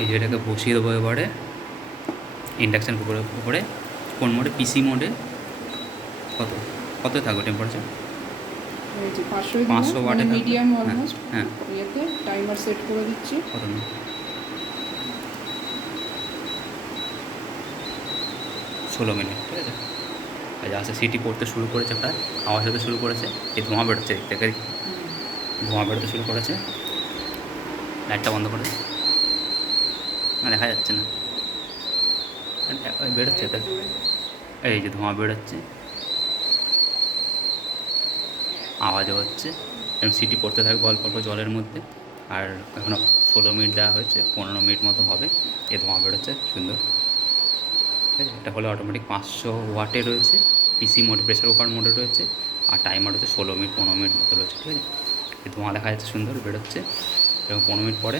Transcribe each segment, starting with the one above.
এই যে এটাকে বসিয়ে দেবো এবারে ইন্ডাকশান কুকারের উপরে। কোন মোডে? পিসি মোডে। কত কত থাকবে টেম্পারেচার? 500 ওয়াটে থাকবে। মিডিয়াম হ্যাঁ অলমোস্ট। হ্যাঁ। ইয়েতে টাইমার সেট করে দিচ্ছি। কত মিনিট? 16 মিনিট, ঠিক আছে। আচ্ছা আচ্ছা, সিটি পড়তে শুরু করেছে, প্রায় আওয়াজ হতে শুরু করেছে। এই ধোঁয়া বেরোচ্ছে, দেখতে ধোঁয়া বেরোতে শুরু করেছে। লাইটটা বন্ধ করে না, দেখা যাচ্ছে না, বেরোচ্ছে তো। এই যে ধোঁয়া বেরোচ্ছে, আওয়াজও হচ্ছে, এবং সিটি পড়তে থাকবে অল্প অল্প জলের মধ্যে। আর এখনও 16 মিনিট দেওয়া হয়েছে, 15 মিনিট মতো হবে। এ ধোঁয়া বেরোচ্ছে সুন্দর, ঠিক আছে। এটা হলো অটোমেটিক 500 ওয়াটে রয়েছে, পিসি মোডে, প্রেসার কুকার মোডে রয়েছে। আর টাইমার হচ্ছে 16 মিনিট 15 মিনিট মতো রয়েছে, ঠিক আছে। এই ধোঁয়া দেখা যাচ্ছে সুন্দর বেরোচ্ছে, এবং 15 মিনিট পরে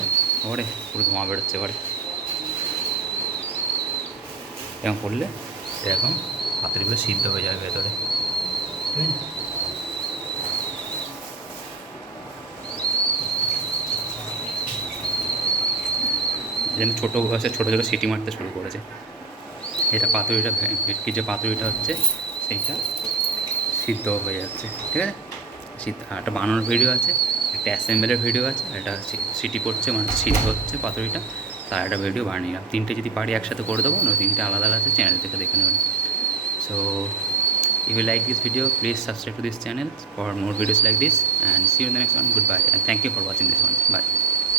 ওরে পুরো ধোঁয়া বেরোচ্ছে এবারে। এরকম করলে এরকম পাতুরিগুলো সিদ্ধ হয়ে যাবে ভেতরে, ঠিক আছে। যেন ছোটো গাছে ছোটো ছোটো সিটি মারতে শুরু করেছে। এটা পাতুরিটা, ভেটকির যে পাতুরিটা হচ্ছে সেইটা সিদ্ধ হয়ে যাচ্ছে, ঠিক আছে। একটা বানানোর ভিডিও আছে, একটা অ্যাসেম্বলের ভিডিও আছে, একটা সিটি পড়ছে মানে সিদ্ধ হচ্ছে পাতুরিটা, তার একটা ভিডিও বানিয়ে নিলাম। তিনটে যদি পারি একসাথে করে দেবো, না তিনটে আলাদা আলাদা আছে, চ্যানেল থেকে দেখে নেবেন। So if you like this video, please subscribe to this channel for more videos like this, and see you in the next one. Goodbye and thank you for watching this one. Bye.